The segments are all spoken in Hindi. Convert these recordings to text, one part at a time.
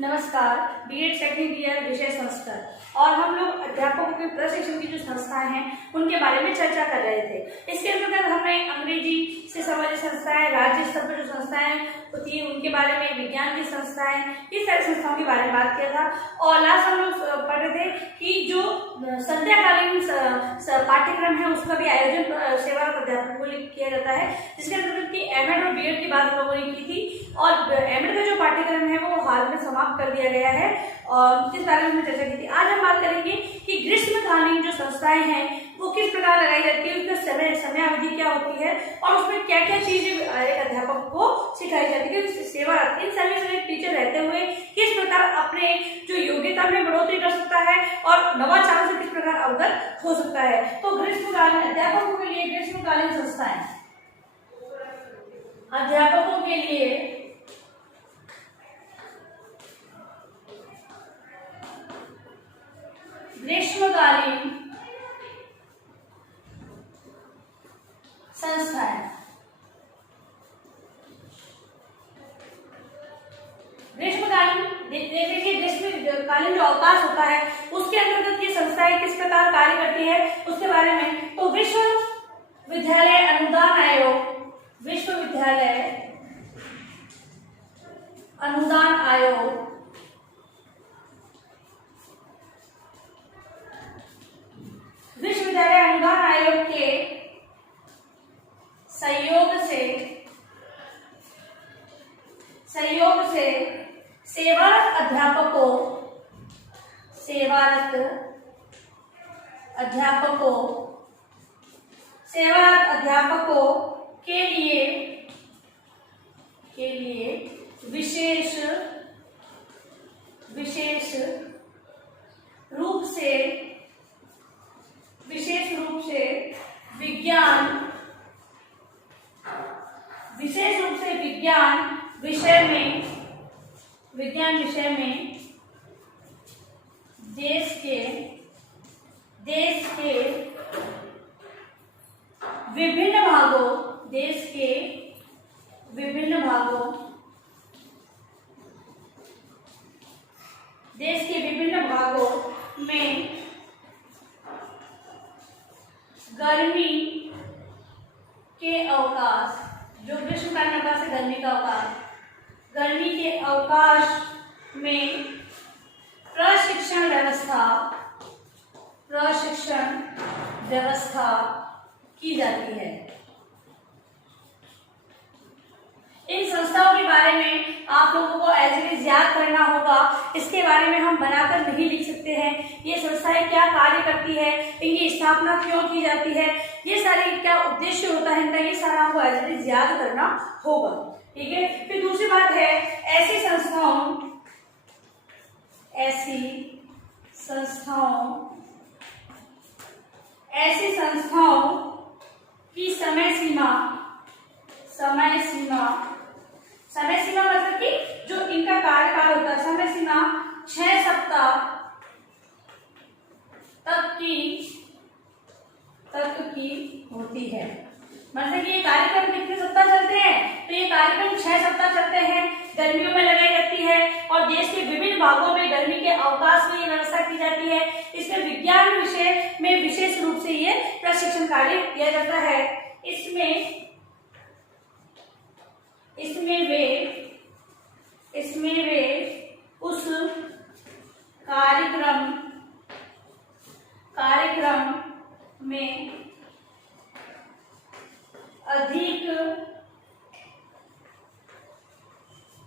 नमस्कार। बीएड सेकंड ईयर विषय संस्कार और हम लोग अध्यापकों के प्रशिक्षण की जो संस्थाएं हैं उनके बारे में चर्चा कर रहे थे। इसके अंतर्गत हमने अंग्रेजी से संबंधित संस्थाएं, राज्य स्तर पर जो संस्थाएं होती है उनके बारे में, विज्ञान की संस्थाएं, इस सारी संस्थाओं के बारे में बात किया था। और लास्ट हम लोग पढ़ रहे थे कि जो संध्याकालीन पाठ्यक्रम है उसका भी आयोजन सेवारत अध्यापकों को किया जाता है, जिसके अंतर्गत की एमएड और बीएड की बात हम लोगों ने की थी। और एमएड का जो पाठ्यक्रम है वो हाल में समाप्त कर दिया गया है और इस बारे में हमने चर्चा की थी। आज हम बात करेंगे कि ग्रीष्मकालीन जो संस्थाएं हैं वो किस प्रकार लगाई जाती है, उसका समय अवधि क्या होती है और उसमें क्या क्या चीजें एक अध्यापक को सिखाई जाती है। सेवारत इन सभी में टीचर रहते हुए किस प्रकार अपने जो योग्यता में बढ़ोतरी कर सकता है और नवाचारों से किस प्रकार अवगत हो सकता है। तो ग्रीष्मकालीन अध्यापकों के लिए ग्रीष्मकालीन संस्थाएं, अध्यापकों के लिए ग्रीष्मकालीन संस्थाएं। ग्रीष्मकालीन जो अवकाश होता है उसके अंतर्गत ये संस्थाएं किस प्रकार कार्य करती है उसके बारे में। तो विश्वविद्यालय अनुदान आयोग, विश्वविद्यालय अनुदान आयोग विश्वविद्यालय अनुदान आयोग के सहयोग से सेवारत अध्यापकों के लिए विशेष रूप से विज्ञान विषय में देश के विभिन्न भागों में गर्मी के अवकाश, जो ग्रीष्मकालीन अवकाश है गर्मी का अवकाश, गर्मी के अवकाश में प्रशिक्षण व्यवस्था की जाती है। इन संस्थाओं के बारे में आप लोगों को एज इट इज याद करना होगा। इसके बारे में हम बनाकर नहीं लिख सकते हैं। ये संस्थाएं क्या कार्य करती है, इनकी स्थापना क्यों की जाती है, ये सारे क्या उद्देश्य होता है इनका, ये सारा हमको एज इट इज याद करना होगा। ठीक है। फिर दूसरी बात है ऐसी संस्थाओं की समय सीमा मतलब कि जो इनका कार्यकाल होता है, समय सीमा 6 सप्ताह तक की होती है। मतलब कि ये कार्यक्रम कितने सप्ताह चलते हैं, तो ये कार्यक्रम 6 सप्ताह चलते हैं, गर्मियों में लगाई जाती है और देश के विभिन्न भागों में गर्मी के अवकाश में व्यवस्था की जाती है। इसमें विज्ञान विषय में विशेष रूप से ये प्रशिक्षण कार्य किया जाता है। इसमें वे उस कार्यक्रम में अधिक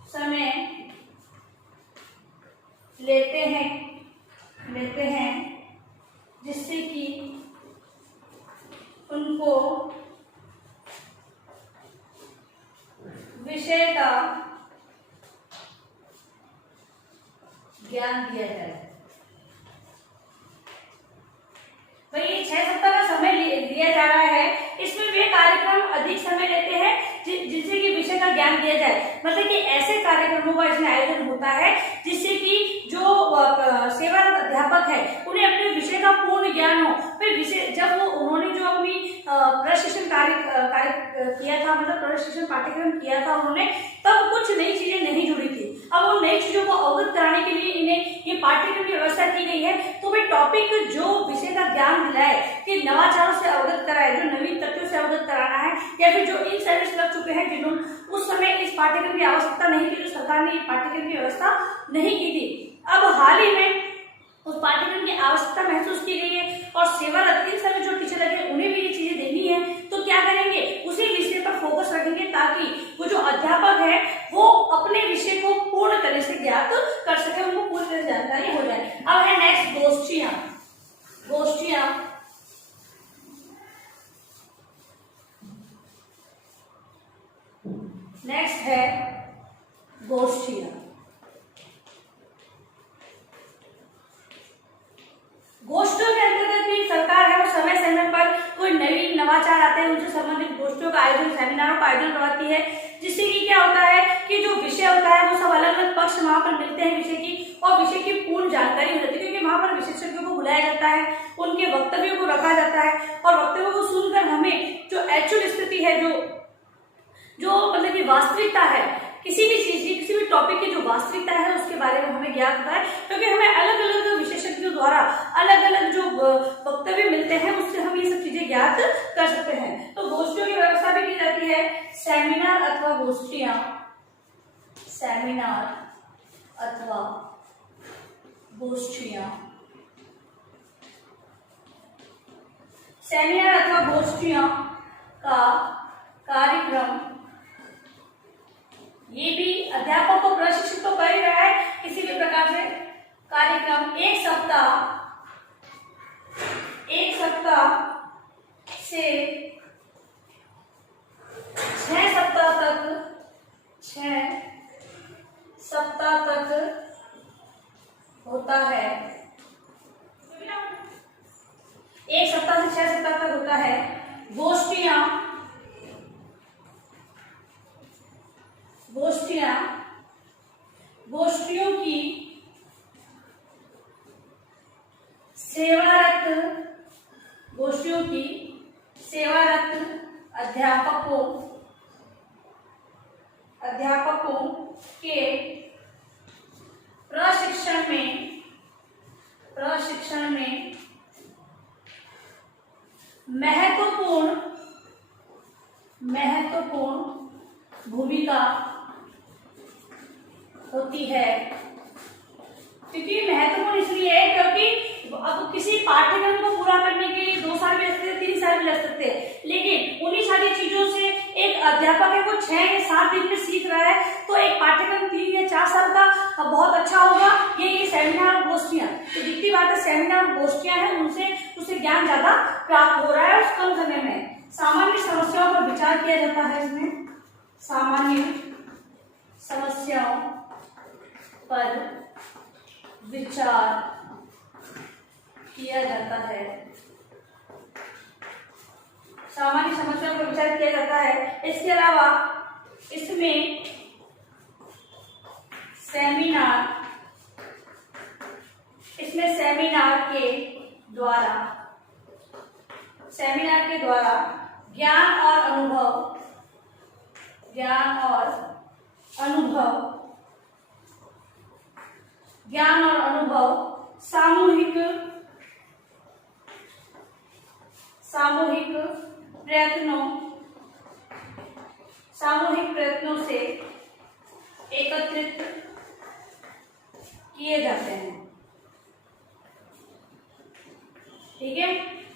समय लेते हैं जिससे कि उनको विषय का ज्ञान दिया जाए। भाई 6 सप्ताह का समय दिया जा रहा है, इसमें वे कार्यक्रम अधिक समय लेते हैं जिससे कि विषय का ज्ञान दिया जाए। मतलब कि ऐसे कार्यक्रमों का इसमें आयोजन होता है जिससे कि जो सेवारत अध्यापक है उन्हें अपने विषय का पूर्ण ज्ञान हो। फिर विषय जब उन्होंने जो अपनी प्रशिक्षण कार्य किया था, मतलब प्रशिक्षण पाठ्यक्रम किया था उन्होंने, तब कुछ नई चीजें नहीं जुड़ी थी। अब उन नई चीजों को अवगत कराना पाठ्यक्रम की व्यवस्था की गई है तो वे टॉपिक जो विषय का ज्ञान दिलाए, कि नवाचारों से अवगत कराए, जो नवीन तथ्यों से अवगत कराना है, या फिर जो इन सर्विस लग चुके हैं जिन्होंने उस समय इस पाठ्यक्रम की आवश्यकता नहीं थी, जो सरकार ने पाठ्यक्रम की व्यवस्था नहीं की थी, अब हाल ही में उस पाठ्यक्रम की आवश्यकता महसूस की गई है और सेवारत इन सभी जो टीचर लगे उन्हें भी ये चीजें देनी है, तो क्या करेंगे, उसी विषय पर फोकस रखेंगे ताकि वो जो अध्यापक है वो अपने विषय को पूर्ण तरह से ज्ञात कर सके, उनको पूरी तरह जानकारी हो जाए। अब है नेक्स्ट गोष्ठियां। गोष्ठियां नेक्स्ट है गोष्ठियां। गोष्ठियों के अंतर्गत भी सरकार है वो समय समय पर कोई नवीन नवाचार आते हैं, उनसे संबंधित गोष्ठियों का आयोजन, सेमिनारों का आयोजन करवाती है, जिससे कि क्या होता है कि जो विषय होता है वो सब अलग अलग पक्ष वहां पर मिलते हैं विषय की, और विषय की पूर्ण जानकारी हो जाती है, क्योंकि वहां पर विशेषज्ञों को बुलाया जाता है, उनके वक्तव्यों को रखा जाता है, और वक्तव्यों को सुनकर हमें जो एक्चुअल स्थिति है, जो मतलब की वास्तविकता है, किसी भी चीज की, किसी भी टॉपिक की जो वास्तविकता है उसके बारे में हमें ज्ञात होता है, क्योंकि हमें अलग अलग विशेषज्ञों द्वारा अलग अलग जो वक्तव्य मिलते हैं उससे हम ये सब चीजें ज्ञात कर सकते हैं। तो गोष्ठियों की व्यवस्था भी की जाती है, सेमिनार अथवा गोष्ठियां, सेमिनार अथवा गोष्ठियां, सेमिनार अथवा गोष्ठियां का कार्यक्रम, ये भी अध्यापक को प्रशिक्षित तो कर ही रहा है किसी भी प्रकार से। कार्यक्रम एक सप्ताह से 6 सप्ताह तक होता है। 1 सप्ताह से 6 सप्ताह तक होता है। गोष्ठियों की सेवारत अध्यापकों के प्रशिक्षण में महत्वपूर्ण भूमिका होती है। क्योंकि महत्वपूर्ण इसलिए है क्योंकि अब किसी पाठ्यक्रम को पूरा करने के लिए 2 साल भी लग सकते हैं, 3 साल भी लग सकते हैं, लेकिन उन्हीं सारी चीजों से एक अध्यापक है वो 6 या 7 दिन में सीख रहा है, तो एक पाठ्यक्रम 3 या 4 साल का बहुत अच्छा होगा। ये सेमिनार और गोष्ठियां, तो जितनी बात है सेमिनार और गोष्ठियां हैं उनसे ज्ञान ज्यादा प्राप्त हो रहा है उस कम समय में। सामान्य समस्याओं पर विचार किया जाता है, इसमें सामान्य समस्याओं पर विचार किया जाता है। सामान्य समस्याओं पर विचार किया जाता है। इसके अलावा इसमें सेमिनार के द्वारा ज्ञान और अनुभव सामूहिक प्रयत्नों से एकत्रित किए जाते हैं। ठीक है,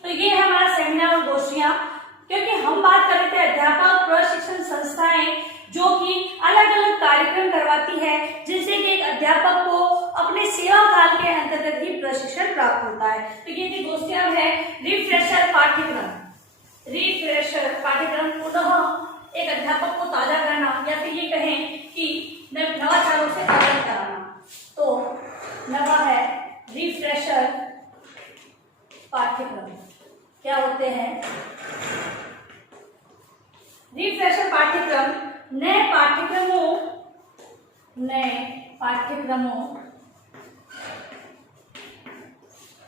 तो ये है हमारा सेमिनार और गोष्ठियां। क्योंकि हम बात कर रहे थे अध्यापक प्रशिक्षण संस्थाएं जो कि अलग अलग कार्यक्रम करवाती है, जिनसे कि एक अध्यापक को अपने सेवा काल के अंतर्गत ही प्रशिक्षण प्राप्त होता है। तो ये थी गोष्ठियां है रिफ्रेशर पाठ्यक्रम पुनः एक अध्यापक को ताजा करना, या फिर ये कहें कि नवाचारों से अवगत कराना। तो नवा है रिफ्रेशर पाठ्यक्रम। क्या होते हैं रिफ्रेशर पाठ्यक्रम? नए पाठ्यक्रमों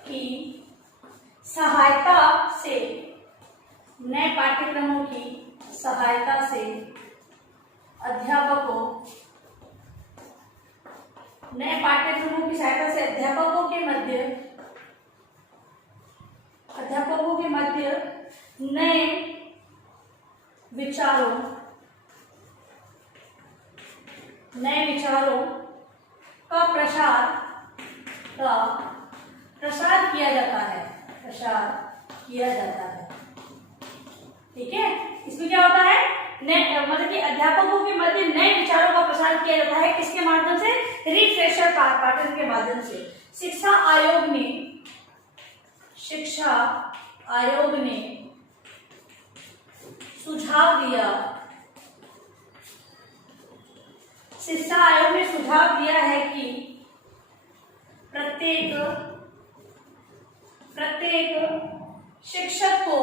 की सहायता से नए पाठ्यक्रमों की सहायता से अध्यापकों के मध्य नए विचारों का प्रसार किया जाता है। ठीक है, इसमें क्या होता है, मतलब कि अध्यापकों के मध्य नए विचारों का प्रसार किया जाता है। किसके माध्यम से? रिफ्रेशर पाठ्यक्रम के माध्यम से। शिक्षा आयोग ने सुझाव दिया है कि प्रत्येक शिक्षक को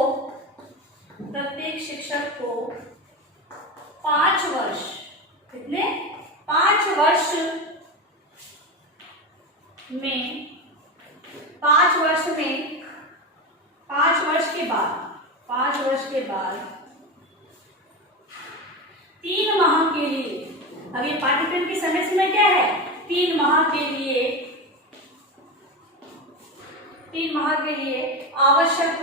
5 वर्ष, कितने? 5 वर्ष में 5 वर्ष के बाद 3 माह के लिए, अब ये पाठ्यक्रम की समय सीमा क्या है? 3 माह के लिए आवश्यक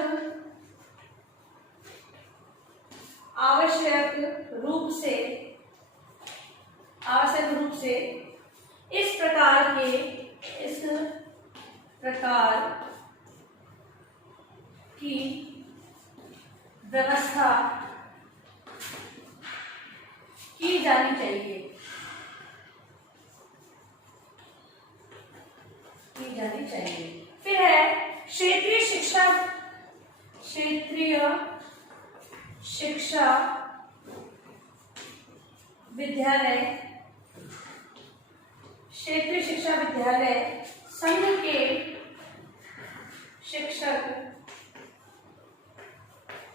रूप से इस प्रकार की व्यवस्था की जानी चाहिए। फिर है क्षेत्रीय शिक्षा विद्यालय संघ के शिक्षक,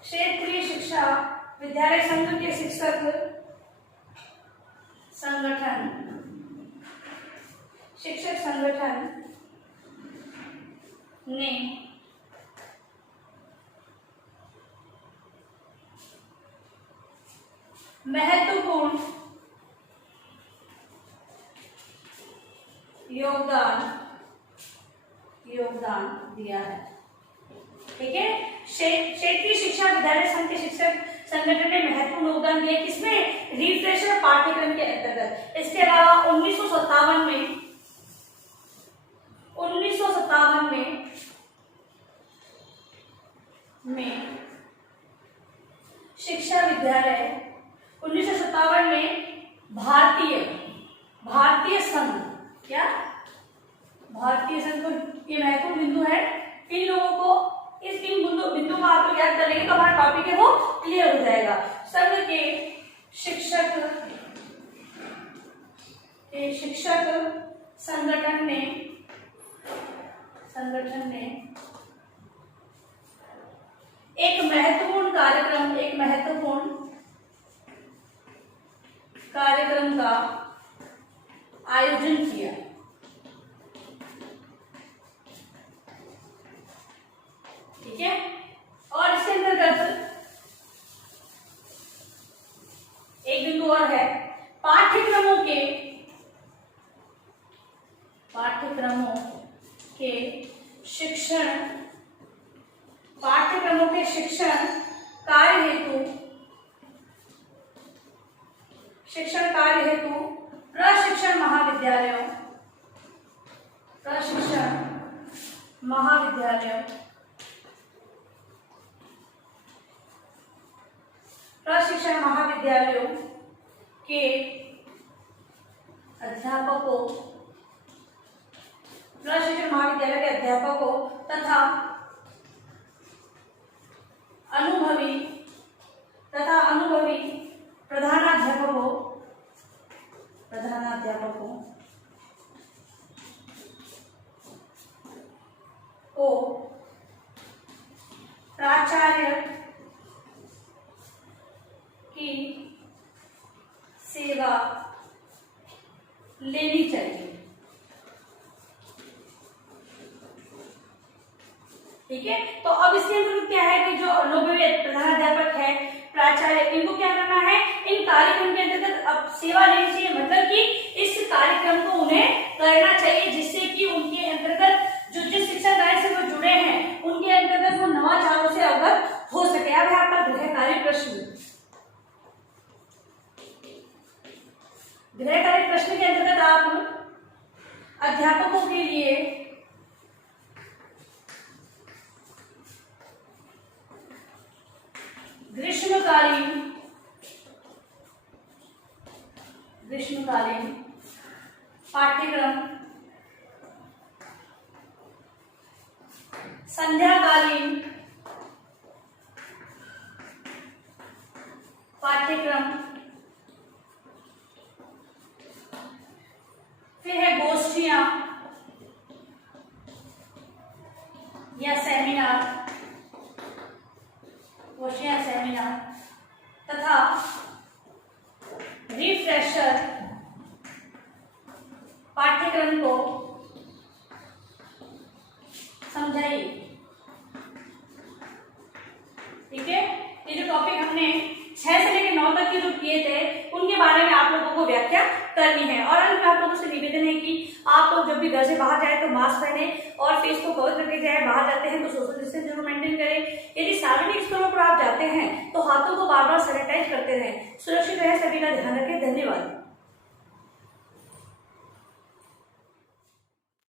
क्षेत्रीय शिक्षा विद्यालय संघ के शिक्षक संगठन ने महत्वपूर्ण योगदान दिया है। ठीक है, क्षेत्रीय शिक्षा विद्यालय संघ के शिक्षक संगठन ने महत्वपूर्ण योगदान दिया किसमें? रिफ्रेशर पाठ्यक्रम के अंतर्गत। इसके अलावा 1957 में शिक्षा विद्यालय 1957 में भारतीय संघ, क्या? भारतीय संघ को, ये महत्वपूर्ण बिंदु है। इन लोगों को, इस तीन बिंदु को आप लोग याद कर लेंगे तो हमारा टॉपिक है वो क्लियर हो जाएगा। संघ के शिक्षक संगठन ने एक महत्वपूर्ण कार्यक्रम का आयोजन किया। ठीक है, और इसके अंतर्गत एक बिंदु और है, पाठ्यक्रमों के शिक्षण कार्य हेतु प्रशिक्षण महाविद्यालयों के अध्यापकों तथा अनुभवी प्रधानाध्यापकों को प्राचार्य की सेवा लेनी चाहिए। ठीक है, तो अब इसके अंदर क्या है कि जो अनुभवी प्रधानाध्यापक है, प्राचार्य, इनको क्या करना है? इन कार्यक्रम के अंतर्गत अब सेवा लेनी चाहिए, मतलब कि इस कार्यक्रम को उन्हें करना चाहिए, जिससे कि उनके अंतर्गत जो जिस शिक्षा कार्य से वो जुड़े हैं उनके अंतर्गत वो नवाचारों से अवगत हो सके। अब है आपका गृहकार्य प्रश्न। गृहकार्य प्रश्न के अंतर्गत आप अध्यापकों के लिए ग्रीष्मकालीन पाठ्यक्रम, संध्याकालीन पाठ्यक्रम, फिर है गोष्ठियां या सेमिनार, गोष्ठियां सेमिनार तथा रिफ्रेशर पाठ्यक्रम को समझाइए। ठीक है, ये जो टॉपिक हमने 6 से लेकर 9 तक के जो किए थे उनके बारे में आप लोगों को व्याख्या करनी है। और अंत में आप लोगों से निवेदन है कि आप लोग जब भी घर से बाहर जाए तो मास्क पहने और फेस को कवर करके जाए। बाहर जाते हैं तो सोशल डिस्टेंस जरूर मेंटेन करें। यदि सार्वजनिक स्थलों पर आप जाते हैं तो हाथों को बार बार सैनिटाइज करते रहें। सुरक्षित रहे, सभी का ध्यान रखें। धन्यवाद।